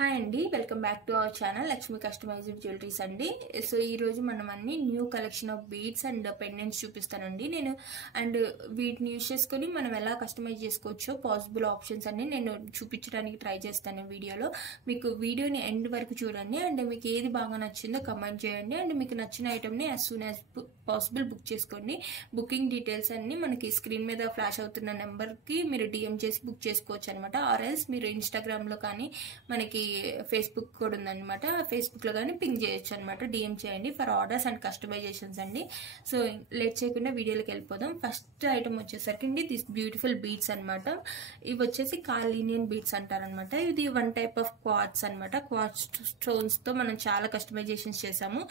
Hi అండి, welcome back to our channel Lakshmi customised jewelleries అండి. So ఈ రోజు మనం అన్ని new collection of beads and pendants చూపిస్తానండి నేను. అండ్ వీటిని యూజ్ చేసుకొని మనం ఎలా కస్టమైజ్ చేసుకోవచ్చో పాసిబుల్ ఆప్షన్స్ అన్ని నేను చూపించడానికి ట్రై చేస్తాను వీడియోలో. మీకు వీడియోని ఎండ్ వరకు చూడండి అండ్ మీకు ఏది బాగా నచ్చిందో కమెంట్ చేయండి. అండ్ మీకు నచ్చిన ఐటమ్ని as soon as possible book చేసుకోండి. బుకింగ్ డీటెయిల్స్ అన్ని మనకి స్క్రీన్ మీద ఫ్లాష్ అవుతున్న నెంబర్కి మీరు డిఎం చేసి బుక్ చేసుకోవచ్చు అనమాట. ఆర్ఎల్స్ మీరు ఇన్స్టాగ్రామ్లో కానీ మనకి ఫేస్బుక్ కూడా ఉందన్నమాట, ఫేస్బుక్ లో కానీ పింక్ చేయొచ్చు అనమాట. డిఎం చేయండి ఫర్ ఆర్డర్స్ అండ్ కస్టమైజేషన్స్ అండి. సో లేట్ చేయకుండా వీడియోలోకి వెళ్ళిపోదాం. ఫస్ట్ ఐటమ్ వచ్చేసరికి అండి దిస్ బ్యూటిఫుల్ బీడ్స్ అనమాట. ఇవి వచ్చేసి కార్లీనియన్ బీడ్స్ అంటారనమాట. ఇది వన్ టైప్ ఆఫ్ క్వార్ట్స్ అనమాట. క్వార్ట్స్ స్టోన్స్ తో మనం చాలా కస్టమైజేషన్స్ చేసాము.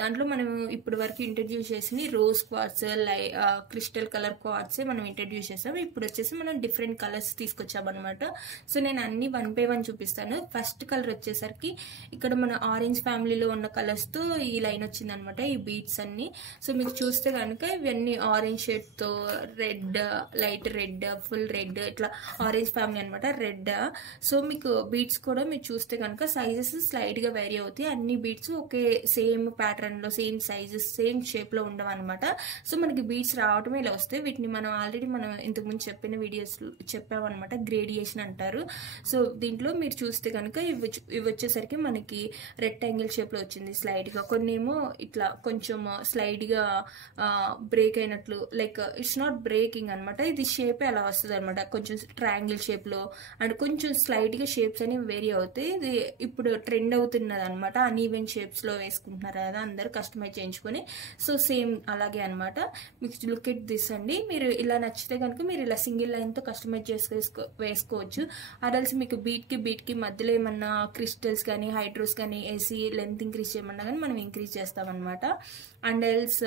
దాంట్లో మనం ఇప్పటి వరకు ఇంట్రడ్యూస్ చేసింది rose quartz, crystal colour quartz మనం ఇంట్రడ్యూస్ చేసాము. ఇప్పుడు వచ్చేసి మనం డిఫరెంట్ కలర్స్ తీసుకొచ్చాము అనమాట. సో నేను అన్ని వన్ బై వన్ చూపిస్తాను. ఫస్ట్ కలర్ వచ్చేసరికి ఇక్కడ మన ఆరెంజ్ ఫ్యామిలీలో ఉన్న కలర్స్ తో ఈ లైన్ వచ్చింది అనమాట, ఈ బీడ్స్ అన్ని. సో మీకు చూస్తే కనుక ఇవన్నీ ఆరెంజ్ షేడ్ తో red, light red, full red, ఇట్లా ఆరెంజ్ ఫ్యామిలీ అనమాట, రెడ్. సో మీకు బీడ్స్ కూడా మీరు చూస్తే కనుక సైజెస్ స్లైట్ గా వేరీ అవుతాయి. అన్ని బీడ్స్ ఒకే సేమ్ ప్యాటర్న్ లో, సేమ్ సైజెస్, సేమ్ షేప్ లో ఉండవు అనమాట. సో మనకి బీడ్స్ రావటమే ఇలా వస్తాయి. వీటిని మనం ఆల్రెడీ మనం ఇంతకుముందు చెప్పిన వీడియోస్ చెప్పామన్నమాట, గ్రేడియేషన్ అంటారు. సో దీంట్లో మీరు చూస్తే కనుక ఇవి వచ్చేసరికి మనకి రెక్టాంగిల్ షేప్ లో వచ్చింది స్లైడ్ గా. కొన్ని ఏమో ఇట్లా కొంచెం స్లైడ్ గా బ్రేక్ అయినట్లు, లైక్ ఇట్స్ నాట్ బ్రేకింగ్ అనమాట, ఇది షేప్ అలా వస్తుంది అనమాట. కొంచెం ట్రయాంగిల్ షేప్ లో అండ్ కొంచెం స్లైడ్ గా షేప్స్ అనేవి వేరీ అవుతాయి. ఇది ఇప్పుడు ట్రెండ్ అవుతున్నది అనమాట. అన్ఈవెన్ షేప్స్ లో వేసుకుంటున్నారు కదా అందరు కస్టమైజ్ చేయించుకొని. సో సేమ్ అలాగే అనమాట. మీకు లుక్ ఎట్ దిస్ అండి. మీరు ఇలా నచ్చితే కనుక మీరు ఇలా సింగిల్ లైన్ తో కస్టమైజ్ వేసుకోవచ్చు. అదల్సి మీకు బీట్ కి మధ్యలో ఏమన్నా క్రిస్టల్స్ కానీ హైడ్రోస్ కానీ వేసి లెంత్ ఇంక్రీజ్ చేయమన్నా కానీ మనం ఇంక్రీజ్ చేస్తామన్నమాట. అండ్ ఎల్స్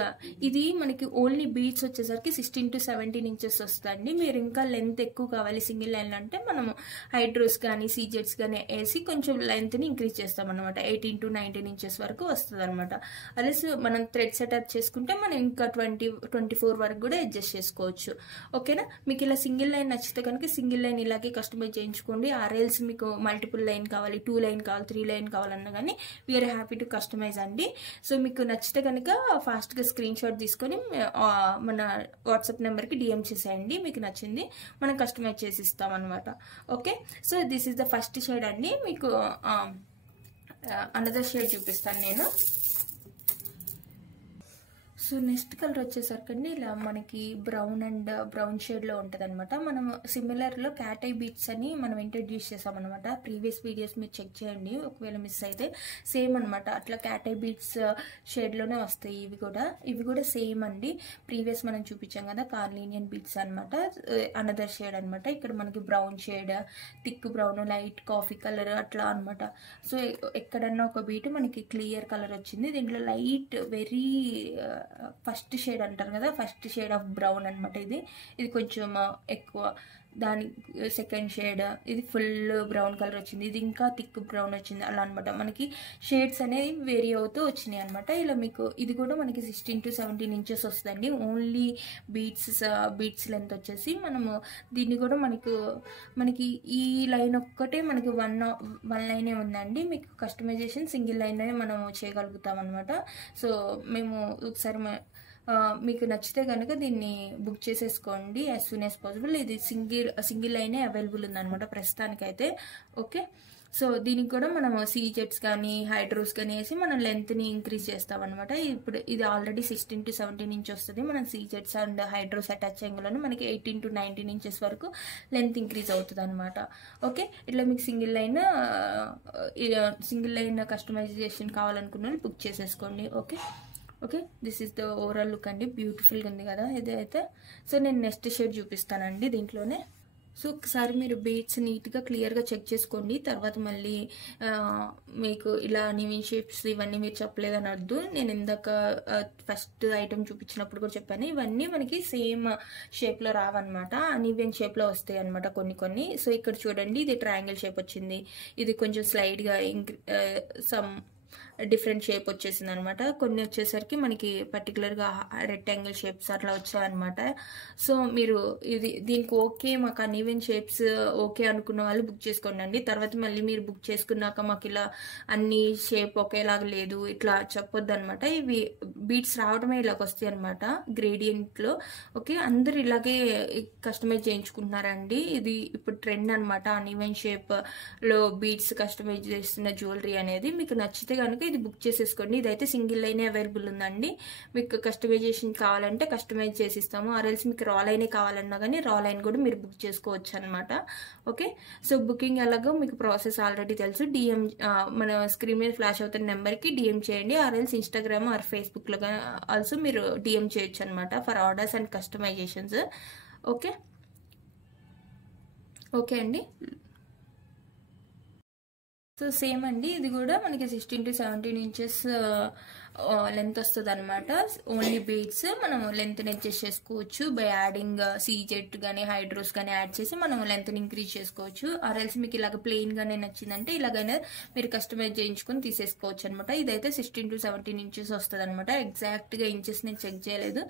ఇది మనకి ఓన్లీ బీడ్స్ వచ్చేసరికి 16 to 17 ఇంచెస్ వస్తుందండి. మీరు ఇంకా లెంత్ ఎక్కువ కావాలి సింగిల్ లైన్ అంటే మనము హైడ్రోస్ కానీ సీజెట్స్ కానీ వేసి కొంచెం లెంత్ ని ఇంక్రీజ్ చేస్తాం అనమాట. 18 to 19 ఇంచెస్ వరకు వస్తుంది అనమాట. అదే మనం థ్రెడ్ సెటప్ చేసుకుంటే మనం ఇంకా 24 వరకు కూడా అడ్జస్ట్ చేసుకోవచ్చు. ఓకేనా? మీకు ఇలా సింగిల్ లైన్ నచ్చితే కనుక సింగిల్ లైన్ ఇలాగే కస్టమైజ్ చేయించుకోండి. ఆర్ఎల్స్ మీకు మల్టిపుల్ లైన్ కావాలి, 2 లైన్ కావాలి, 3 లైన్ కావాలన్నా కానీ వీఆర్ హ్యాపీ టు కస్టమైజ్ అండి. సో మీకు నచ్చితే కనుక ఫాస్ట్ గా స్క్రీన్ షాట్ తీసుకొని మన వాట్సాప్ నెంబర్ కి డిఎం చేసేయండి. మీకు నచ్చింది మనం కస్టమైజ్ చేసి ఇస్తాం అనమాట. Okay, so this is the first shade అండి. మీకు అనదర్ షేడ్ చూపిస్తాను నేను. సో నెక్స్ట్ కలర్ వచ్చేసరికి ఇలా మనకి బ్రౌన్ అండ్ బ్రౌన్ షేడ్ లో ఉంటది అనమాట. మనం సిమిలర్ లో క్యాట్ ఐ బీట్స్ అని మనం ఇంట్రడ్యూస్ చేసాం అనమాట. ప్రీవియస్ వీడియోస్ మీరు చెక్ చేయండి ఒకవేళ మిస్ అయితే. సేమ్ అనమాట, అట్లా క్యాట్ ఐ బీట్స్ షేడ్ లోనే వస్తాయి ఇవి కూడా సేమ్ అండి. ప్రీవియస్ మనం చూపించాం కదా కార్లీనియన్ బీట్స్ అనమాట. అనదర్ షేడ్ అనమాట. ఇక్కడ మనకి brown shade, thick brown, light coffee colour అట్లా అనమాట. సో ఎక్కడన్నా ఒక బీట్ మనకి క్లియర్ కలర్ వచ్చింది. దీంట్లో లైట్ వెరీ ఫస్ట్ షేడ్ అంటారు కదా, ఫస్ట్ షేడ్ ఆఫ్ బ్రౌన్ అనమాట. ఇది కొంచెం ఎక్కువ. దాని సెకండ్ షేడ్ ఇది ఫుల్ బ్రౌన్ కలర్ వచ్చింది. ఇది ఇంకా థిక్ బ్రౌన్ వచ్చింది అలా అనమాట. మనకి షేడ్స్ అనేవి వేరీ అవుతూ వచ్చినాయి అనమాట. ఇలా మీకు ఇది కూడా మనకి 16 to 17 ఇంచెస్ వస్తుందండి. ఓన్లీ బీడ్స్ లెంత్ వచ్చేసి మనము దీన్ని కూడా మనకి ఈ లైన్ ఒక్కటే మనకి వన్ లైనే ఉందండి. మీకు కస్టమైజేషన్ సింగిల్ లైన్ మనం చేయగలుగుతాం అనమాట. సో మేము ఒకసారి మీకు నచ్చితే కనుక దీన్ని బుక్ చేసేసుకోండి యాజ్ సూన్ యాజ్ పాసిబుల్. ఇది సింగిల్ లైనే అవైలబుల్ ఉందన్నమాట ప్రస్తుతానికైతే. ఓకే, సో దీనికి కూడా మనం సీజెట్స్ కానీ హైడ్రోస్ కానీ వేసి మనం లెంత్ ని ఇంక్రీజ్ చేస్తాం అనమాట. ఇప్పుడు ఇది ఆల్రెడీ 16 to 17 ఇంచ్ వస్తుంది. మనం సీజెట్స్ అండ్ హైడ్రోస్ అటాచ్ చేయగలను మనకి 18 to 19 ఇంచెస్ వరకు లెంత్ ఇంక్రీజ్ అవుతుంది అనమాట. ఓకే, ఇట్లా మీకు సింగిల్ లైన్ కస్టమైజేషన్ కావాలనుకున్న వాళ్ళు బుక్ చేసేసుకోండి. Okay, this is the overall look అండి. బ్యూటిఫుల్గా ఉంది కదా ఇది అయితే. సో నేను నెక్స్ట్ షేడ్ చూపిస్తానండి దీంట్లోనే. సో ఒకసారి మీరు బీడ్స్ నీట్గా క్లియర్గా చెక్ చేసుకోండి. తర్వాత మళ్ళీ మీకు ఇలా అన్ఈవెన్ షేప్స్ ఇవన్నీ మీరు చెప్పలేదని అర్థం. నేను ఇందాక ఫస్ట్ ఐటమ్ చూపించినప్పుడు కూడా చెప్పాను, ఇవన్నీ మనకి సేమ్ షేప్లో రావన్నమాట, అన్ఈవెన్ షేప్లో వస్తాయి అనమాట కొన్ని. సో ఇక్కడ చూడండి, ఇది ట్రయాంగిల్ షేప్ వచ్చింది. ఇది కొంచెం స్లైడ్గా డిఫరెంట్ షేప్ వచ్చేసింది అనమాట. కొన్ని వచ్చేసరికి మనకి పర్టికులర్గా రెక్టాంగిల్ షేప్స్ అట్లా వచ్చాయన్నమాట. సో మీరు దీనికి ఓకే మాకు అన్ఈవెన్ షేప్స్ ఓకే అనుకున్న వాళ్ళు బుక్ చేసుకోండి అండి. తర్వాత మళ్ళీ మీరు బుక్ చేసుకున్నాక మాకు ఇలా అన్ని షేప్ ఒకేలాగా లేదు ఇట్లా చెప్పొద్దు అనమాట. ఇవి బీట్స్ రావడమే ఇలాగ వస్తాయి అనమాట గ్రేడియంట్లో. ఓకే, అందరు ఇలాగే కస్టమైజ్ చేయించుకుంటున్నారండి. ఇది ఇప్పుడు ట్రెండ్ అనమాట, అన్ఈవెన్ షేప్ లో బీట్స్ కస్టమైజ్ చేస్తున్న జ్యువెలరీ అనేది. మీకు నచ్చితే కనుక ఇది బుక్ చేసేసుకోండి. ఇదైతే సింగిల్ లైనే అవైలబుల్ ఉందండి. మీకు కస్టమైజేషన్ కావాలంటే కస్టమైజ్ చేసిస్తాము, ఆర్ఎల్స్ మీకు రా లైనే కావాలన్నా కానీ రా లైన్ కూడా మీరు బుక్ చేసుకోవచ్చు అనమాట. ఓకే, సో బుకింగ్ ఎలాగో మీకు ప్రాసెస్ ఆల్రెడీ తెలుసు. డిఎం మన స్క్రీన్ మీద ఫ్లాష్ అవుతున్న నెంబర్కి డిఎం చేయండి, ఆర్ఎల్స్ ఇన్స్టాగ్రామ్ ఆర్ ఫేస్బుక్లో ఆల్సో మీరు డిఎం చేయొచ్చు అనమాట for orders and customisations. Okay okay అండి. సో సేమ్ అండి, ఇది కూడా మనకి 16 to 17 ఇంచెస్ లెంత్ వస్తుంది అనమాట. ఓన్లీ బీడ్స్ మనం లెంత్ అడ్జస్ట్ చేసుకోవచ్చు బై యాడింగ్ సీజెట్ కానీ హైడ్రోస్ కానీ యాడ్ చేసి మనం లెంత్ని ఇంక్రీజ్ చేసుకోవచ్చు. ఆర్ఎల్స్ మీకు ఇలాగ ప్లెయిన్ గానే నచ్చిందంటే ఇలాగైనా మీరు కస్టమైజ్ చేయించుకొని తీసేసుకోవచ్చు అనమాట. ఇదైతే 16 to 17 ఇంచెస్ వస్తుంది అనమాట. ఎగ్జాక్ట్గా ఇంచెస్ నేను చెక్ చేయలేదు,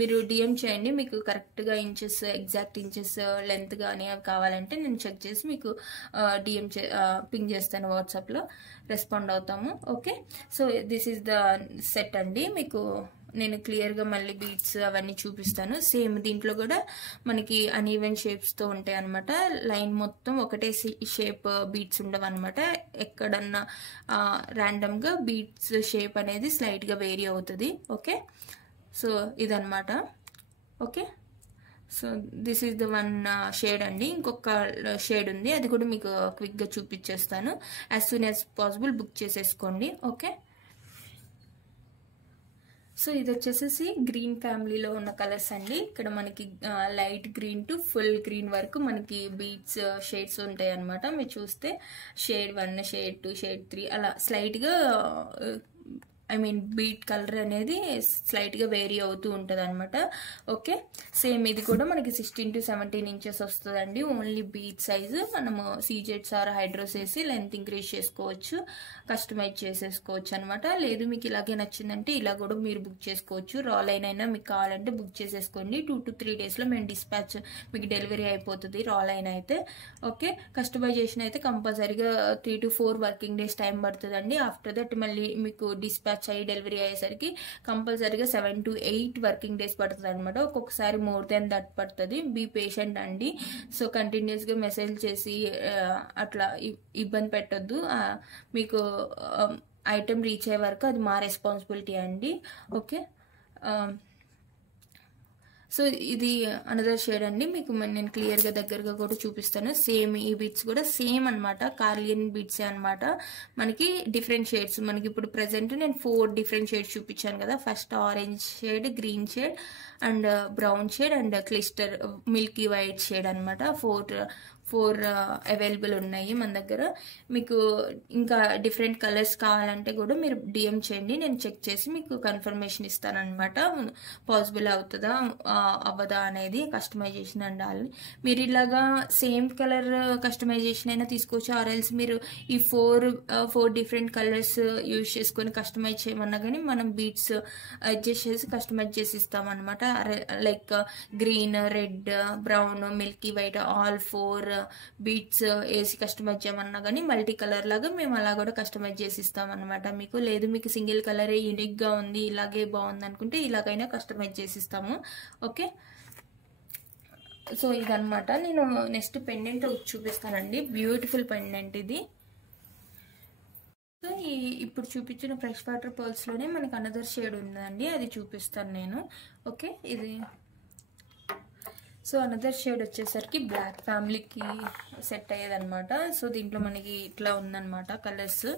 మీరు డిఎం చేయండి, మీకు కరెక్ట్గా ఇంచెస్ ఎగ్జాక్ట్ ఇంచెస్ లెంత్ కానీ అవి కావాలంటే నేను చెక్ చేసి మీకు డిఎం పింగ్ చేస్తాను, వాట్సాప్లో రెస్పాండ్ అవుతాము. Okay, so this is the set అండి. మీకు నేను క్లియర్గా మళ్ళీ బీట్స్ అవన్నీ చూపిస్తాను. సేమ్ దీంట్లో కూడా మనకి అన్ఈవెన్ షేప్స్తో ఉంటాయి అనమాట. లైన్ మొత్తం ఒకటే షేప్ బీట్స్ ఉండవు అనమాట. ఎక్కడన్నా ర్యాండమ్గా బీట్స్ షేప్ అనేది స్లైట్గా వేరీ అవుతుంది. ఓకే, సో ఇదన్నమాట. Okay, so this is the one shade అండి. ఇంకొక షేడ్ ఉంది, అది కూడా మీకు క్విక్గా చూపించేస్తాను. As soon as possible book చేసేసుకోండి. ఓకే, సో ఇది వచ్చేసేసి గ్రీన్ ఫ్యామిలీలో ఉన్న కలర్స్ అండి. ఇక్కడ మనకి light green to full green వరకు మనకి బీట్స్ షేడ్స్ ఉంటాయి అనమాట. మీరు చూస్తే షేడ్ 1, షేడ్ 2, షేడ్ 3 అలా స్లైట్గా బీట్ కలర్ అనేది స్లైట్గా వేరీ అవుతూ ఉంటుంది అనమాట. ఓకే, సేమ్ ఇది కూడా మనకి 16 to 17 ఇంచెస్ వస్తుందండి. ఓన్లీ బీట్ సైజు మనము సీజెట్స్ ఆర్ హైడ్రోస్ వేసి లెంత్ ఇంక్రీజ్ చేసుకోవచ్చు, కస్టమైజ్ చేసేసుకోవచ్చు అనమాట. లేదు మీకు ఇలాగే నచ్చిందంటే ఇలా కూడా మీరు బుక్ చేసుకోవచ్చు. రా లైన్ అయినా మీకు కావాలంటే బుక్ చేసేసుకోండి. 2 to 3 డేస్లో మేము డిస్పాచ్ మీకు డెలివరీ అయిపోతుంది రా లైన్ అయితే. ఓకే, కస్టమైజేషన్ అయితే కంపల్సరీగా 3 to 4 వర్కింగ్ డేస్ టైం పడుతుందండి. ఆఫ్టర్ దట్ మళ్ళీ మీకు డిస్పాచ్ అయ్యి డెలివరీ అయ్యేసరికి కంపల్సరీగా 7 to 8 వర్కింగ్ డేస్ పడుతుంది అనమాట. ఒక్కొక్కసారి మోర్ దెన్ దట్ పడుతుంది. బీ పేషెంట్ అండి. సో కంటిన్యూస్గా మెసేజ్ చేసి అట్లా ఇబ్బంది పెట్టొద్దు. మీకు ఐటెం రీచ్ అయ్యే వరకు అది మా రెస్పాన్సిబిలిటీ అండి. ఓకే, సో ఇది అనదర్ షేడ్ అండి. మీకు నేను క్లియర్గా దగ్గరగా కూడా చూపిస్తాను. సేమ్ ఈ బీట్స్ కూడా సేమ్ అనమాట, కార్లియన్ బీట్సే అనమాట. మనకి డిఫరెంట్ షేడ్స్, మనకి ఇప్పుడు ప్రెసెంట్ నేను 4 డిఫరెంట్ షేడ్స్ చూపించాను కదా. First orange shade, green shade and brown shade and క్లిస్టర్ మిల్కీ వైట్ షేడ్ అనమాట. 4 అవైలబుల్ ఉన్నాయి మన దగ్గర. మీకు ఇంకా డిఫరెంట్ కలర్స్ కావాలంటే కూడా మీరు డిఎం చేయండి, నేను చెక్ చేసి మీకు కన్ఫర్మేషన్ ఇస్తాను అనమాట. పాసిబుల్ అవుతుందా అవ్వదా అనేది కస్టమైజేషన్ ఉండాలి. మీరు ఇలాగా సేమ్ కలర్ కస్టమైజేషన్ అయినా తీసుకోవచ్చు, ఆర్ఎల్స్ మీరు ఈ 4 డిఫరెంట్ కలర్స్ యూజ్ చేసుకొని కస్టమైజ్ చేయమన్నా కానీ మనం బీట్స్ అడ్జస్ట్ చేసి కస్టమైజ్ చేసి ఇస్తాం అనమాట. Like green, red, brown, milky white all 4 beads వేసి కస్టమైజ్ చేయమన్నా కానీ మల్టీ కలర్ లాగా మేము అలా కూడా కస్టమైజ్ చేసి ఇస్తాం అనమాట మీకు. లేదు మీకు సింగిల్ కలరే యూనిక్గా ఉంది ఇలాగే బాగుంది అనుకుంటే ఇలాగైనా కస్టమైజ్ చేసి ఇస్తాము. ఓకే, సో ఇదనమాట. నేను నెక్స్ట్ పెండెంట్ చూపిస్తానండి. బ్యూటిఫుల్ పెండెంట్ ఇది. సో ఇప్పుడు చూపించిన ఫ్రెష్ వాటర్ పర్ల్స్లోనే మనకి అనదర్ షేడ్ ఉందండి, అది చూపిస్తాను నేను. ఓకే, ఇది సో అనదర్ షేడ్ వచ్చేసరికి బ్లాక్ ఫ్యామిలీకి సెట్ అయ్యేదన్నమాట. సో దీంట్లో మనకి ఇట్లా ఉందన్నమాట కలర్స్.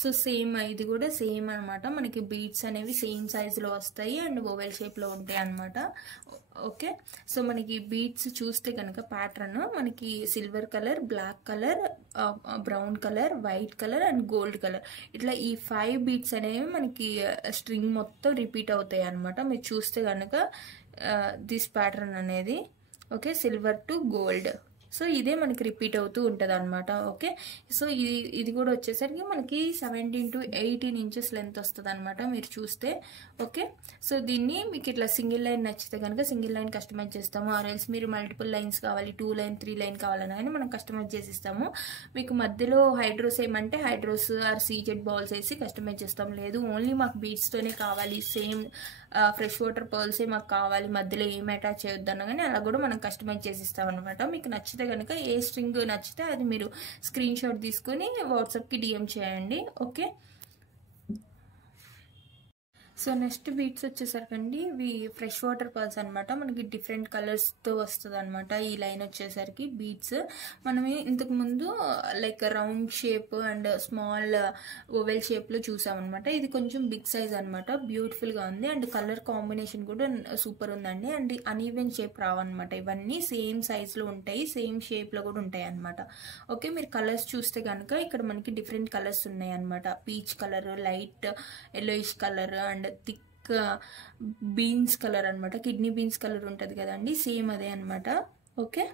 సో సేమ్ ఇది కూడా సేమ్ అనమాట. మనకి బీడ్స్ అనేవి సేమ్ సైజులో వస్తాయి అండ్ ఓవెల్ షేప్లో ఉంటాయి అనమాట. ఓకే, సో మనకి బీడ్స్ చూస్తే కనుక ప్యాటర్న్ మనకి silver colour, black colour, brown colour, white colour and gold colour, ఇట్లా ఈ 5 బీడ్స్ అనేవి మనకి స్ట్రింగ్ మొత్తం రిపీట్ అవుతాయి అనమాట. మీరు చూస్తే కనుక దిస్ ప్యాటర్న్ అనేది okay, silver to gold so ఇదే మనకి రిపీట్ అవుతూ ఉంటుంది అనమాట. ఓకే, సో ఇది కూడా వచ్చేసరికి మనకి 17 to 18 ఇంచెస్ లెంత్ వస్తుంది అనమాట మీరు చూస్తే. ఓకే, సో దీన్ని మీకు ఇట్లా సింగిల్ లైన్ నచ్చితే కనుక సింగిల్ లైన్ కస్టమైజ్ చేస్తాము. ఆర్ఎల్స్ మీరు మల్టిపుల్ లైన్స్ కావాలి, 2 లైన్ 3 లైన్ కావాలన్నా కానీ మనం కస్టమైజ్ చేసి ఇస్తాము. మీకు మధ్యలో హైడ్రోస్ ఏమంటే హైడ్రోస్ ఆర్ సీజెడ్ బాల్స్ వేసి కస్టమైజ్ చేస్తాం. లేదు ఓన్లీ మాకు బీడ్స్తోనే కావాలి, సేమ్ ఫ్రెష్ వాటర్ పర్ల్సే మాకు కావాలి, మధ్యలో ఏం అటాచ్ చేయొద్దన్నా కానీ అలా కూడా మనం కస్టమైజ్ చేసి ఇస్తాం అనమాట. మీకు నచ్చితే కనుక ఏ స్ట్రింగ్ నచ్చితే అది మీరు స్క్రీన్ షాట్ తీసుకొని వాట్సాప్కి డిఎం చేయండి. ఓకే, సో నెక్స్ట్ బీట్స్ వచ్చేసరికి ఇవి ఫ్రెష్ వాటర్ పర్ల్స్ అనమాట. మనకి డిఫరెంట్ కలర్స్తో వస్తుంది అనమాట. ఈ లైన్ వచ్చేసరికి బీట్స్ మనం ఇంతకు ముందు like round shape and small oval షేప్లో చూసామన్నమాట. ఇది కొంచెం బిగ్ సైజ్ అనమాట, బ్యూటిఫుల్గా ఉంది అండ్ కలర్ కాంబినేషన్ కూడా సూపర్ ఉందండి. అండ్ అన్ఈవెన్ షేప్ రావన్నమాట, ఇవన్నీ సేమ్ సైజ్లో ఉంటాయి, సేమ్ షేప్లో కూడా ఉంటాయి అనమాట. ఓకే, మీరు కలర్స్ చూస్తే కనుక ఇక్కడ మనకి డిఫరెంట్ కలర్స్ ఉన్నాయి అనమాట. Peach colour, light yellowish colour and thick beans colour అనమాట. కిడ్నీ బీన్స్ కలర్ ఉంటుంది కదండి, సేమ్ అదే అనమాట. ఓకే,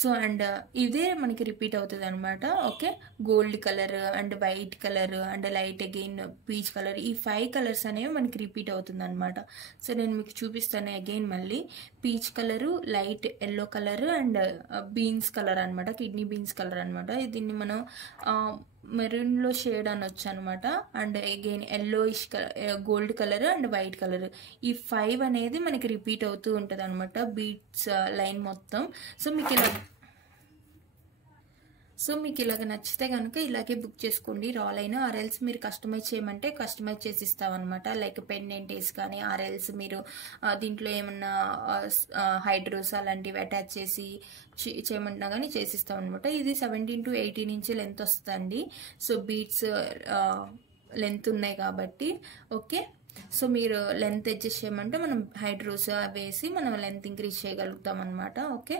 సో అండ్ ఇదే మనకి రిపీట్ అవుతుంది అనమాట. Okay, gold colour and white colour and light again peach colour, ఈ 5 కలర్స్ అనేవి మనకి రిపీట్ అవుతుంది అనమాట. సో నేను మీకు చూపిస్తాను అగైన్ మళ్ళీ. Peach colour, light yellow colour and beans colour అనమాట, కిడ్నీ బీన్స్ కలర్ అనమాట. దీన్ని మనం మెరూన్లో షేడ్ అనొచ్చు అనమాట. And again yellowish gold colour and white colour, ఈ 5 అనేది మనకి రిపీట్ అవుతూ ఉంటుంది అనమాట బీట్స్ లైన్ మొత్తం. సో మీకు ఇలాగ నచ్చితే కనుక ఇలాగే బుక్ చేసుకోండి రా లైన్. ఆర్ఎల్స్ మీరు కస్టమైజ్ చేయమంటే కస్టమైజ్ చేసి ఇస్తామన్నమాట. లైక్ పెండెంటేస్ కానీ ఆర్ఎల్స్ మీరు దీంట్లో ఏమన్నా హైడ్రోస్ అలాంటివి అటాచ్ చేసి చేయమంటున్నా కానీ చేసిస్తాం అనమాట. ఇది 17 to 18 ఇంచ్ లెంత్ వస్తుందండి. సో బీట్స్ లెంత్ ఉన్నాయి కాబట్టి. ఓకే, సో మీరు లెంత్ అడ్జస్ట్ చేయమంటే మనం హైడ్రోస్ వేసి మనం లెంత్ ఇంక్రీజ్ చేయగలుగుతాం అనమాట. ఓకే,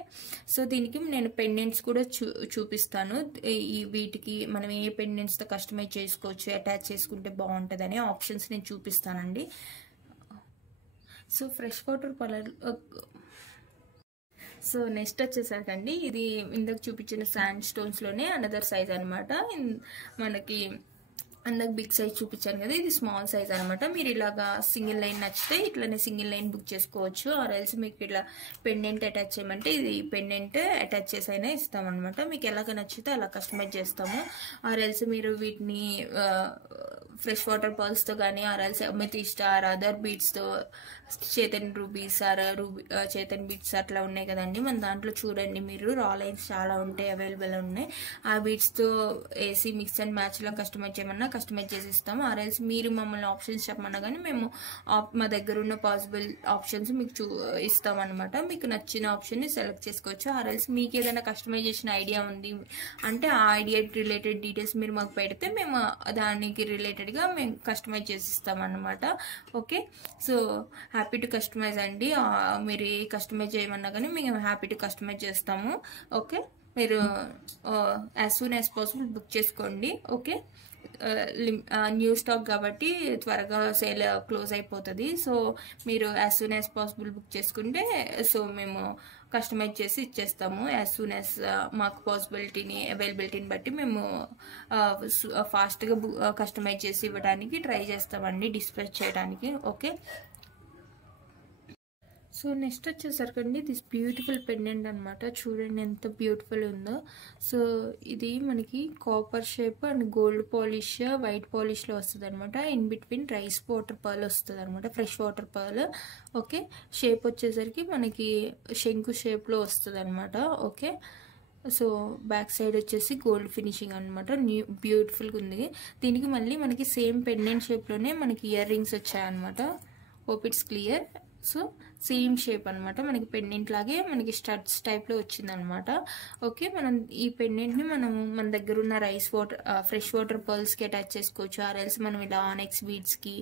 సో దీనికి నేను పెండెంట్స్ కూడా చూపిస్తాను. వీటికి మనం ఏ పెండెంట్స్తో కస్టమైజ్ చేసుకోవచ్చు, అటాచ్ చేసుకుంటే బాగుంటుంది అనే ఆప్షన్స్ నేను చూపిస్తానండి. So fresh water colour. So next వచ్చేసరికి ఇది ఇందాక చూపించిన శాండ్ స్టోన్స్లోనే అనదర్ సైజ్ అనమాట. మనకి అందాక బిగ్ సైజ్ చూపించాను కదా, ఇది స్మాల్ సైజ్ అనమాట. మీరు ఇలాగా సింగిల్ లైన్ నచ్చితే ఇట్లానే సింగిల్ లైన్ బుక్ చేసుకోవచ్చు. ఆర్ఎల్స్ మీకు ఇట్లా పెండెంట్ అటాచ్ చేయమంటే ఇది పెండెంట్ అటాచ్ చేసి అయినా ఇస్తామన్నమాట. మీకు ఎలాగ నచ్చితే అలా కస్టమైజ్ చేస్తాము. ఆర్ఎల్స్ మీరు వీటిని ఫ్రెష్ వాటర్ పర్ల్స్తో కానీ ఆర్ఎల్స్ అమెథిస్ట్ ఆర్ అదర్ బీడ్స్తో, చేతన్ రూబీస్ ఆర్ చేతన్ బీడ్స్ అట్లా ఉన్నాయి కదండి మన దాంట్లో. చూడండి మీరు రా లైన్స్ చాలా ఉంటాయి, అవైలబుల్ ఉన్నాయి. ఆ బీడ్స్తో వేసి మిక్స్ అండ్ మ్యాచ్లో కస్టమైజ్ చేయమన్నా కస్టమైజ్ చేసి ఇస్తాము. ఆర్ఎల్స్ మీరు మమ్మల్ని ఆప్షన్స్ చెప్పమన్నా కానీ మేము మా దగ్గర ఉన్న పాసిబుల్ ఆప్షన్స్ మీకు ఇస్తామన్నమాట. మీకు నచ్చిన ఆప్షన్ని సెలెక్ట్ చేసుకోవచ్చు. ఆర్ఎల్స్ మీకు ఏదైనా కస్టమైజేషన్ ఐడియా ఉంది అంటే ఆ ఐడియా రిలేటెడ్ డీటెయిల్స్ మీరు మాకు పెడితే మేము దానికి రిలేటెడ్గా మేము కస్టమైజ్ చేసి ఇస్తామన్నమాట. Okay, so happy to customize అండి. మీరు ఏ కస్టమైజ్ చేయమన్నా కానీ మేము హ్యాపీ టు కస్టమైజ్ చేస్తాము. ఓకే, మీరు as soon as possible book చేసుకోండి. ఓకే, న్యూ స్టాక్ కాబట్టి త్వరగా సేల్ క్లోజ్ అయిపోతుంది. సో మీరు as soon as possible book చేసుకుంటే సో మేము కస్టమైజ్ చేసి ఇచ్చేస్తాము. యాజ్ సూన్ యాజ్ మాకు అవైలబిలిటీని బట్టి మేము ఫాస్ట్గా కస్టమైజ్ చేసి ఇవ్వడానికి ట్రై చేస్తామండి, డిస్పాచ్ చేయడానికి. ఓకే, సో నెక్స్ట్ వచ్చేసరికి దిస్ బ్యూటిఫుల్ పెండెంట్ అనమాట. చూడండి ఎంత బ్యూటిఫుల్ ఉందో. సో ఇది మనకి copper shape and gold polish white పాలిష్లో వస్తుంది అనమాట. In between rice water pearl వస్తుంది అనమాట, fresh water pearl. Okay, shape వచ్చేసరికి మనకి శంకు షేప్లో వస్తుంది అనమాట. ఓకే, సో బ్యాక్ సైడ్ వచ్చేసి గోల్డ్ ఫినిషింగ్ అనమాట. బ్యూటిఫుల్గా ఉంది. దీనికి మళ్ళీ మనకి సేమ్ పెండెంట్ షేప్లోనే మనకి ఇయర్ రింగ్స్ వచ్చాయన్నమాట. Hope it's clear. So same shape అనమాట, మనకి పెండెంట్ లాగే మనకి స్టడ్స్ టైప్లో వచ్చిందనమాట. ఓకే, మనం ఈ పెండెంట్ని మన దగ్గర ఉన్న ఫ్రెష్ వాటర్ పర్ల్స్కి అటాచ్ చేసుకోవచ్చు. ఆర్ఎల్స్ మనం ఇలా ఆనెక్స్ బీడ్స్కి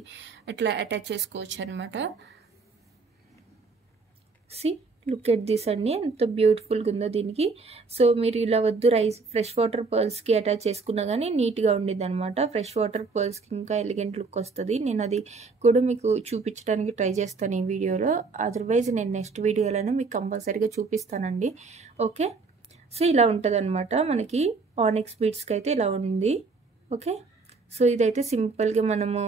ఇట్లా అటాచ్ చేసుకోవచ్చు అనమాట. సి లుక్ ఎట్ దిస్ అండి, ఎంత బ్యూటిఫుల్గా ఉందో దీనికి. సో మీరు ఇలా వద్దు ఫ్రెష్ వాటర్ పర్ల్స్కి అటాచ్ చేసుకున్నా కానీ నీట్గా ఉండేది అనమాట. ఫ్రెష్ వాటర్ పర్ల్స్కి ఇంకా ఎలిగెంట్ లుక్ వస్తుంది. నేను అది కూడా మీకు చూపించడానికి ట్రై చేస్తాను ఈ వీడియోలో. అదర్వైజ్ నేను నెక్స్ట్ వీడియోలోనే మీకు కంపల్సరీగా చూపిస్తానండి. ఓకే, సో ఇలా ఉంటుంది అనమాట మనకి ఆనెక్స్ బీడ్స్కి అయితే ఇలా ఉంది. ఓకే, సో ఇదైతే సింపుల్గా మనము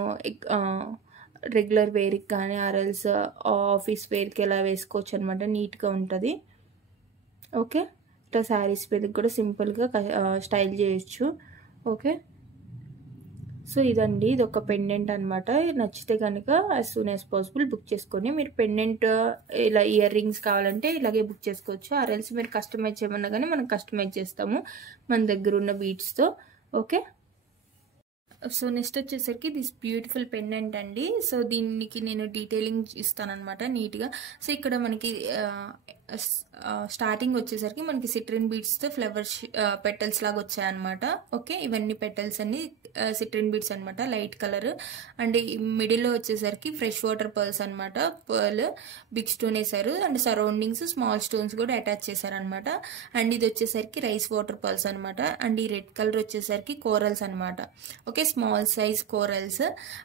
రెగ్యులర్ వేర్కి కానీ ఆర్ఎల్స్ ఆఫీస్ వేర్కి ఎలా వేసుకోవచ్చు అనమాట, నీట్గా ఉంటుంది. ఓకే, ఇట్లా శారీస్ మీదకి కూడా సింపుల్గా స్టైల్ చేయొచ్చు. ఓకే, సో ఇదండి, ఇది ఒక పెండెంట్ అనమాట. నచ్చితే కనుక as soon as possible book చేసుకొని, మీరు పెండెంట్ ఇలా ఇయర్ రింగ్స్ కావాలంటే ఇలాగే బుక్ చేసుకోవచ్చు. ఆర్ఎల్స్ మీరు కస్టమైజ్ చేయమన్నా కానీ మనం కస్టమైజ్ చేస్తాము మన దగ్గర ఉన్న బీడ్స్తో. ఓకే, సో నెక్స్ట్ వచ్చేసరికి దిస్ బ్యూటిఫుల్ పెండెంట్ అండి. సో దీనికి నేను డీటెయిలింగ్ ఇస్తానమాట నీట్గా. సో ఇక్కడ మనకి స్టార్టింగ్ వచ్చేసరికి మనకి సిట్రిన్ బీడ్స్తో ఫ్లవర్ పెటల్స్ లాగా వచ్చాయన్నమాట. ఓకే, ఇవన్నీ పెటల్స్ అన్ని సిట్రిన్ బీడ్స్ అనమాట, లైట్ కలర్. అండ్ మిడిల్లో వచ్చేసరికి ఫ్రెష్ వాటర్ పర్ల్స్ అనమాట. పర్ల్ బిగ్ స్టోన్ వేసారు అండ్ సరౌండింగ్స్ స్మాల్ స్టోన్స్ కూడా అటాచ్ చేశారనమాట. అండ్ ఇది వచ్చేసరికి రైస్ వాటర్ పర్ల్స్ అనమాట. అండ్ ఈ రెడ్ కలర్ వచ్చేసరికి కోరల్స్ అనమాట. Okay, small size corals.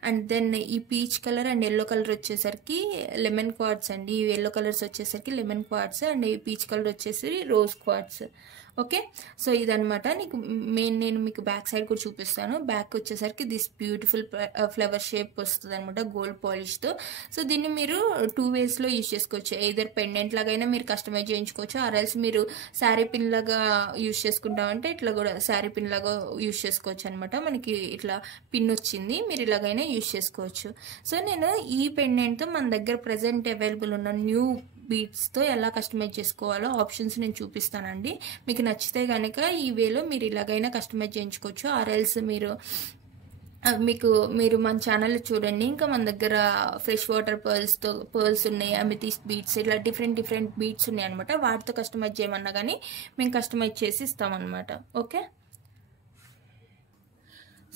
And then ఈ peach colour and yellow colour వచ్చేసరికి లెమన్ క్వార్ట్స్ అండి. ఈ ఎల్లో కలర్స్ వచ్చేసరికి లెమన్ క్వార్ట్స్ అండ్ ఈ పీచ్ కలర్ వచ్చేసి రోజ్ క్వార్ట్స్. ఓకే, సో ఇదనమాట. నీకు నేను మీకు బ్యాక్ సైడ్ కూడా చూపిస్తాను. బ్యాక్ వచ్చేసరికి దిస్ బ్యూటిఫుల్ ఫ్లవర్ షేప్ వస్తుంది అనమాట గోల్డ్ పాలిష్తో. సో దీన్ని మీరు 2 వేస్లో యూజ్ చేసుకోవచ్చు. ఎయిదర్ పెండెంట్ లాగైనా మీరు కస్టమైజ్ చేయించుకోవచ్చు, ఆర్ఎల్స్ మీరు శారీ పిన్ లాగా యూజ్ చేసుకుంటామంటే ఇట్లా కూడా శారీ పిన్ లాగా యూజ్ చేసుకోవచ్చు అనమాట. మనకి ఇట్లా పిన్ వచ్చింది, మీరు ఇలాగైనా యూజ్ చేసుకోవచ్చు. సో నేను ఈ పెండెంట్తో మన దగ్గర ప్రజెంట్ అవైలబుల్ ఉన్న న్యూ బీడ్స్తో ఎలా కస్టమైజ్ చేసుకోవాలో ఆప్షన్స్ నేను చూపిస్తానండి. మీకు నచ్చితే కనుక ఈ వేలో మీరు ఇలాగైనా కస్టమైజ్ చేయించుకోవచ్చు. ఆర్ఎల్స్ మీరు మన ఛానల్ చూడండి, ఇంకా మన దగ్గర ఫ్రెష్ వాటర్ పర్ల్స్ ఉన్నాయి, అమితిస్ట్ బీడ్స్, ఇట్లా డిఫరెంట్ బీడ్స్ ఉన్నాయి అనమాట. వాటితో కస్టమైజ్ చేయమన్నా కానీ మేము కస్టమైజ్ చేసి ఇస్తామన్నమాట. ఓకే,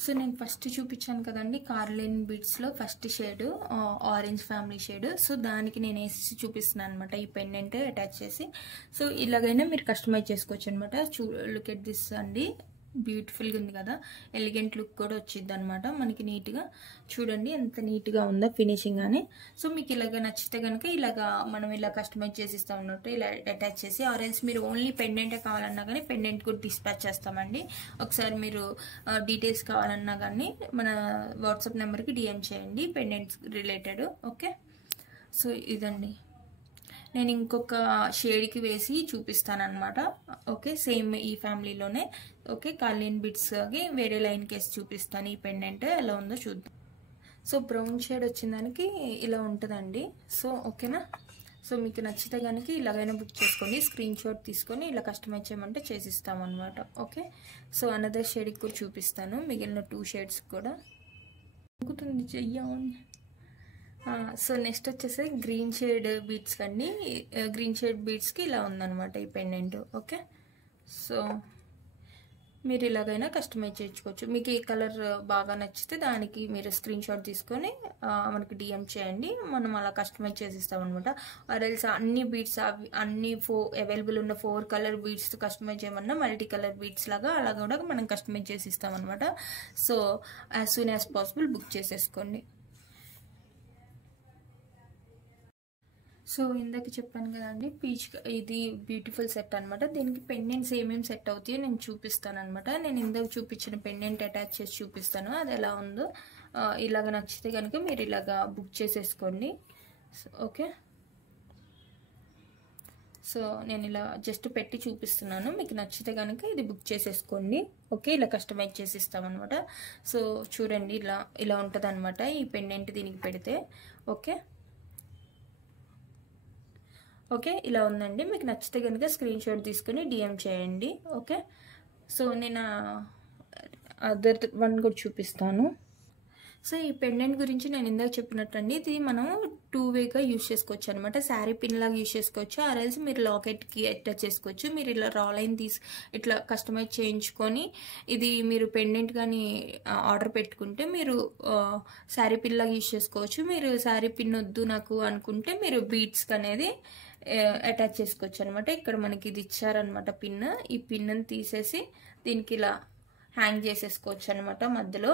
సో నేను ఫస్ట్ చూపించాను కదండి కార్లిన్ బీడ్స్లో first shade orange family shade. So దానికి నేను వేసి చూపిస్తున్నాను అనమాట ఈ పెండెంట్ అటాచ్ చేసి. సో ఇలాగైనా మీరు కస్టమైజ్ చేసుకోవచ్చు అనమాట. లుక్ ఎట్ దిస్ అండి, బ్యూటిఫుల్గా ఉంది కదా, ఎలిగెంట్ లుక్ కూడా వచ్చింది అనమాట మనకి నీట్గా. చూడండి ఎంత నీట్గా ఉందో ఫినిషింగ్ అని. సో మీకు ఇలాగ నచ్చితే కనుక ఇలాగా మనం ఇలా కస్టమైజ్ చేసి ఇస్తాం అన్నట్టు, ఇలా అటాచ్ చేసి. ఆరెల్స్ మీరు ఓన్లీ పెండెంటే కావాలన్నా కానీ పెండెంట్ కూడా డిస్పాచ్ చేస్తామండి. ఒకసారి మీరు డీటెయిల్స్ కావాలన్నా కానీ మన వాట్సాప్ నెంబర్కి డిఎం చేయండి పెండెంట్స్ రిలేటెడ్. ఓకే, సో ఇదండి, నేను ఇంకొక షేడ్కి వేసి చూపిస్తాను అనమాట. ఓకే, సేమ్ ఈ ఫ్యామిలీలోనే. ఓకే, కార్లిన్ బిట్స్కి వేరే లైన్కి వేసి చూపిస్తాను ఈ పెండెంట్ ఎలా ఉందో చూద్దాం. సో బ్రౌన్ షేడ్ వచ్చిన దానికి ఇలా ఉంటుందండి. సో ఓకేనా, సో మీకు నచ్చితే కనుక ఇలాగైనా బుక్ చేసుకోండి, స్క్రీన్ షాట్ తీసుకొని ఇలా కస్టమైజ్ చేయమంటే చేసిస్తాం అనమాట. ఓకే, సో అనదర్ షేడ్కి కూడా చూపిస్తాను, మిగిలిన 2 షేడ్స్ కూడా. అనుకుంటుంది చెయ్యాలి. సో నెక్స్ట్ వచ్చేసి గ్రీన్ షేడ్ బీడ్స్ కండి. గ్రీన్ షేడ్ బీడ్స్కి ఇలా ఉందన్నమాట ఈ పెండెంట్. ఓకే, సో మీరు ఇలాగైనా కస్టమైజ్ చేయించుకోవచ్చు. మీకు ఏ కలర్ బాగా నచ్చితే దానికి మీరు స్క్రీన్ షాట్ తీసుకొని మనకి డిఎం చేయండి, మనం అలా కస్టమైజ్ చేసిస్తాం అనమాట. ఆర్ఎల్స్ అన్ని బీడ్స్ అన్ని అవైలబుల్ ఉన్న 4 కలర్ బీడ్స్ కస్టమైజ్ చేయమన్నా మల్టీ కలర్ బీడ్స్ లాగా అలా కూడా మనం కస్టమైజ్ చేసిస్తాం అనమాట. So as soon as possible book చేసేసుకోండి. సో ఇందాక చెప్పాను కదండి ఇది బ్యూటిఫుల్ సెట్ అనమాట. దీనికి పెండెంట్స్ ఏమేమి సెట్ అవుతాయో నేను చూపిస్తాను అనమాట. నేను ఇందాక చూపించిన పెండెంట్ అటాచ్ చేసి చూపిస్తాను, అది ఎలా ఉందో. ఇలాగ నచ్చితే కనుక మీరు ఇలాగా బుక్ చేసేసుకోండి. ఓకే, సో నేను ఇలా జస్ట్ పెట్టి చూపిస్తున్నాను, మీకు నచ్చితే కనుక ఇది బుక్ చేసేసుకోండి. ఓకే, ఇలా కస్టమైజ్ చేసి ఇస్తామన్నమాట. సో చూడండి, ఇలా ఉంటుంది అనమాట ఈ పెండెంట్ దీనికి పెడితే. ఓకే, ఓకే, ఇలా ఉందండి. మీకు నచ్చితే కనుక స్క్రీన్ షాట్ తీసుకొని డిఎం చేయండి. ఓకే, సో నేను అదర్ వన్ కూడా చూపిస్తాను. సో ఈ పెండెంట్ గురించి నేను ఇందాక చెప్పినట్టు అండి, ఇది మనం 2 వేగా యూజ్ చేసుకోవచ్చు అనమాట. శారీ పిన్ లాగా యూజ్ చేసుకోవచ్చు, ఆర్ఎల్స్ మీరు లాకెట్కి అటాచ్ చేసుకోవచ్చు. మీరు ఇలా రా లైన్ ఇట్లా కస్టమైజ్ చేయించుకొని ఇది మీరు పెండెంట్ కానీ ఆర్డర్ పెట్టుకుంటే మీరు శారీ పిన్ లాగా యూజ్ చేసుకోవచ్చు. మీరు శారీ పిన్ వద్దు నాకు అనుకుంటే మీరు బీడ్స్ అనేది అటాచ్ చేసుకోవచ్చు అనమాట. ఇక్కడ మనకి ఇది ఇచ్చారనమాట పిన్. ఈ పిన్ని తీసేసి దీనికి ఇలా హ్యాంగ్ చేసేసుకోవచ్చు అనమాట. మధ్యలో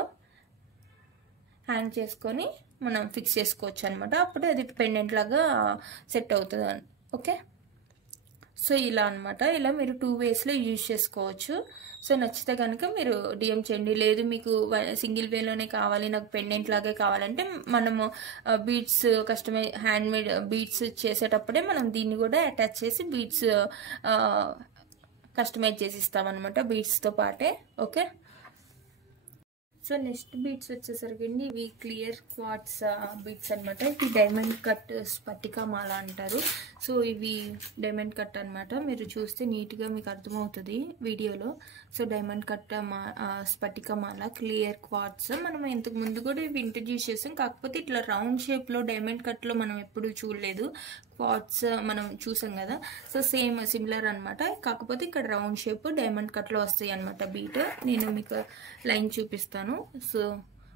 హ్యాంగ్ చేసుకొని మనం ఫిక్స్ చేసుకోవచ్చు అనమాట. అప్పుడు అది పెండెంట్ లాగా సెట్ అవుతుంది. ఓకే, సో ఇలా అనమాట, ఇలా మీరు 2 వేస్లో యూజ్ చేసుకోవచ్చు. సో నచ్చితే కనుక మీరు డిఎం చేయండి. లేదు మీకు సింగిల్ వేలోనే కావాలి, నాకు పెండెంట్ లాగే కావాలంటే మనము బీడ్స్ హ్యాండ్ మేడ్ బీడ్స్ చేసేటప్పుడే మనం దీన్ని కూడా అటాచ్ చేసి బీడ్స్ కస్టమైజ్ చేసి ఇస్తామన్నమాట బీడ్స్తో పాటే. ఓకే, సో నెక్స్ట్ బీడ్స్ వచ్చేసరికి అండి ఇవి క్లియర్ క్వార్ట్స్ బీడ్స్ అనమాట. ఇది డైమండ్ కట్ స్ఫటిక మాల అంటారు. సో ఇవి డైమండ్ కట్ అనమాట. మీరు చూస్తే నీట్గా మీకు అర్థమవుతుంది వీడియోలో. సో డైమండ్ కట్ స్ఫటిక మాల క్లియర్ క్వార్ట్స్ మనం ఇంతకు ముందు కూడా ఇవి ఇంట్రడ్యూస్ చేసాం, కాకపోతే ఇట్లా రౌండ్ షేప్లో డైమండ్ కట్లో మనం ఎప్పుడు చూడలేదు. క్వార్ట్స్ మనం చూసాం కదా, సో సేమ్ సిమిలర్ అనమాట, కాకపోతే ఇక్కడ రౌండ్ షేప్ డైమండ్ కట్లో వస్తాయి అనమాట బీట్. నేను మీకు లైన్ చూపిస్తాను, సో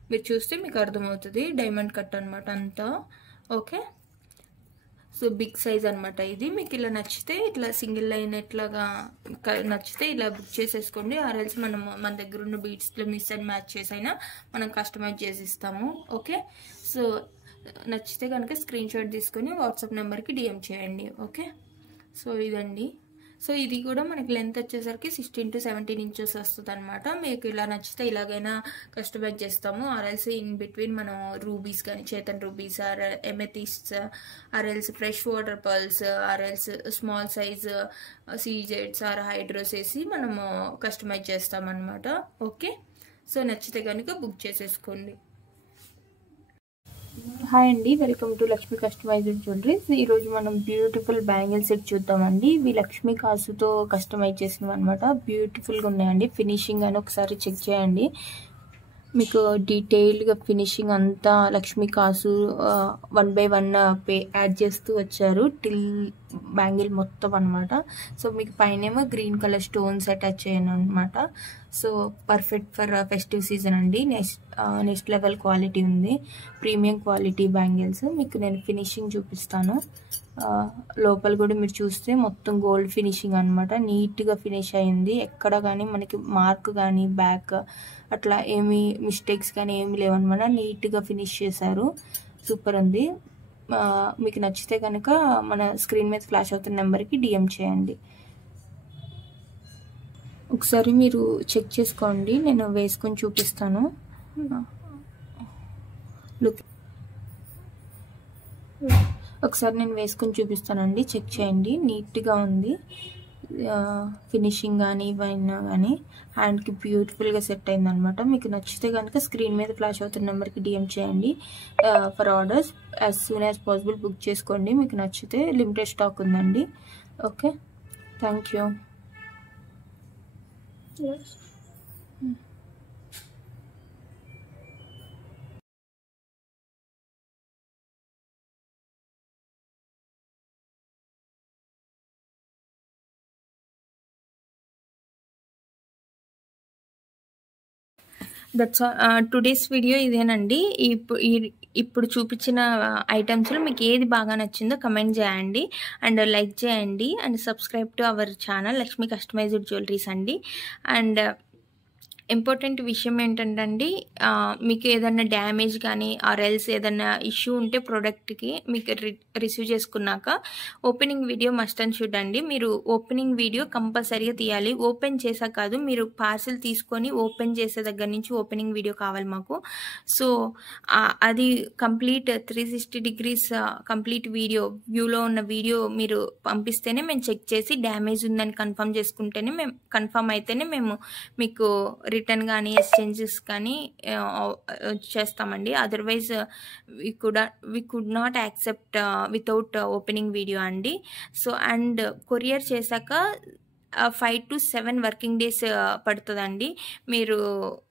మీరు చూస్తే మీకు అర్థమవుతుంది. డైమండ్ కట్ అనమాట అంతా. ఓకే, సో బిగ్ సైజ్ అనమాట ఇది. మీకు ఇలా నచ్చితే ఇట్లా సింగిల్ లైన్ ఎట్లాగా నచ్చితే ఇలా బుక్ చేసేసుకోండి. ఆర్ఎల్స్ మనం మన దగ్గర ఉన్న బీట్స్లో మిస్ అండ్ మ్యాచ్ చేసైనా మనం కస్టమైజ్ చేసి ఇస్తాము. ఓకే, సో నచ్చితే కనుక స్క్రీన్ షాట్ తీసుకొని వాట్సాప్ నెంబర్కి డిఎం చేయండి. ఓకే, సో ఇదండి. సో ఇది కూడా మనకి లెంత్ వచ్చేసరికి 16 to 17 ఇంచెస్ వస్తుంది అనమాట. మీకు ఇలా నచ్చితే ఇలాగైనా కస్టమైజ్ చేస్తాము. ఆర్ఎల్స్ ఇన్ బిట్వీన్ మనం రూబీస్ కానీ Chetan rubies, amethysts, or else fresh water pearls, or else small size సీజెడ్స్ ఆర్ హైడ్రోస్ వేసి మనము కస్టమైజ్ చేస్తామన్నమాట. ఓకే, సో నచ్చితే కనుక బుక్ చేసేసుకోండి. హాయ్ అండి, welcome to Lakshmi customised jewelleries. ఈరోజు మనం బ్యూటిఫుల్ బ్యాంగిల్ సెట్ చూద్దామండి. ఇవి లక్ష్మీ కాసుతో కస్టమైజ్ చేసినవి అనమాట. బ్యూటిఫుల్గా ఉన్నాయండి. ఫినిషింగ్ అని ఒకసారి చెక్ చేయండి. మీకు డీటెయిల్డ్గా ఫినిషింగ్ అంతా లక్ష్మీ కాసు 1 by 1 యాడ్ చేస్తూ వచ్చారు టిల్ బ్యాంగిల్ మొత్తం అనమాట. సో మీకు పైనేమో గ్రీన్ కలర్ స్టోన్స్ అటాచ్ చేయను అనమాట. So perfect for festive season అండి. నెక్స్ట్ లెవెల్ క్వాలిటీ ఉంది, ప్రీమియం క్వాలిటీ బ్యాంగిల్స్. మీకు నేను ఫినిషింగ్ చూపిస్తాను. లోపల కూడా మీరు చూస్తే మొత్తం గోల్డ్ ఫినిషింగ్ అనమాట. నీట్గా ఫినిష్ అయింది. ఎక్కడ కానీ మనకి మార్క్ కానీ బ్యాక్ అట్లా ఏమి మిస్టేక్స్ కానీ ఏమి లేవన్నమాట. నీట్గా ఫినిష్ చేశారు. సూపర్ ఉంది. మీకు నచ్చితే కనుక మన స్క్రీన్ మీద ఫ్లాష్ అవుతున్న నెంబర్కి డిఎం చేయండి. ఒకసారి మీరు చెక్ చేసుకోండి, నేను వేసుకొని చూపిస్తాను. లుక్, ఒకసారి నేను వేసుకొని చూపిస్తానండి, చెక్ చేయండి. నీట్గా ఉంది ఫినిషింగ్ కానీ ఇవైనా కానీ. హ్యాండ్కి బ్యూటిఫుల్గా సెట్ అయింది అనమాట. మీకు నచ్చితే కనుక స్క్రీన్ మీద ఫ్లాష్ అవుతున్న నెంబర్కి డిఎం చేయండి. For orders as soon as possible book చేసుకోండి. మీకు నచ్చితే లిమిటెడ్ స్టాక్ ఉందండి. Okay, thank you. That's today's video ఇదేనండి. ఇప్పుడు చూపించిన ఐటమ్స్లో మీకు ఏది బాగా నచ్చిందో కమెంట్ చేయండి అండ్ లైక్ చేయండి and subscribe to our channel Lakshmi customised jewelleries అండి. అండ్ ఇంపార్టెంట్ విషయం ఏంటంటే అండి, మీకు ఏదైనా డ్యామేజ్ కానీ ఆర్ ఎల్స్ ఏదైనా ఇష్యూ ఉంటే ప్రోడక్ట్కి మీకు రిసీవ్ చేసుకున్నాక opening video must and should అండి. మీరు ఓపెనింగ్ వీడియో కంపల్సరీగా తీయాలి. ఓపెన్ చేసాక కాదు, మీరు పార్సిల్ తీసుకొని ఓపెన్ చేసే దగ్గర నుంచి ఓపెనింగ్ వీడియో కావాలి మాకు. సో అది కంప్లీట్ 360 degrees కంప్లీట్ వ్యూలో ఉన్న వీడియో మీరు పంపిస్తేనే మేము చెక్ చేసి డ్యామేజ్ ఉందని కన్ఫర్మ్ చేసుకుంటేనే కన్ఫర్మ్ అయితేనే మేము మీకు రిటర్న్ కానీ ఎక్స్చేంజెస్ కానీ చేస్తామండి. Otherwise we could not accept without opening video అండి. సో అండ్ కొరియర్ చేశాక 5 to 7 వర్కింగ్ డేస్ పడుతుందండి. మీరు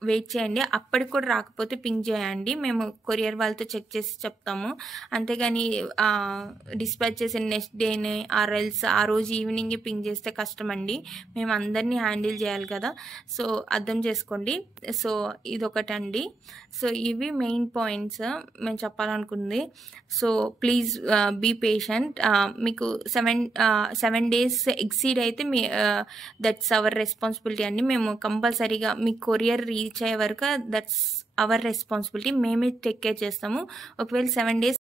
వెయిట్ చేయండి. అప్పటికి కూడా రాకపోతే పింక్ చేయండి, మేము కొరియర్ వాళ్ళతో చెక్ చేసి చెప్తాము. అంతేగాని డిస్పాచ్ చేసిన నెక్స్ట్ డేనే ఆర్ఎల్స్ ఆ రోజు ఈవినింగ్ పింక్ చేస్తే కష్టం అండి. మేము అందరినీ హ్యాండిల్ చేయాలి కదా, సో అర్థం చేసుకోండి. సో ఇదొకటండి. సో ఇవి మెయిన్ పాయింట్స్ మేము చెప్పాలనుకుంది. So please be patient. మీకు 7 days ఎక్సీడ్ అయితే దట్స్ అవర్ రెస్పాన్సిబిలిటీ అండి. మేము కంపల్సరీగా మీ కొరియర్ రీచ్ అయ్యే వరకు దట్స్ అవర్ రెస్పాన్సిబిలిటీ. మేమే టేక్ కేర్ చేస్తాము. ఒకవేళ 7 days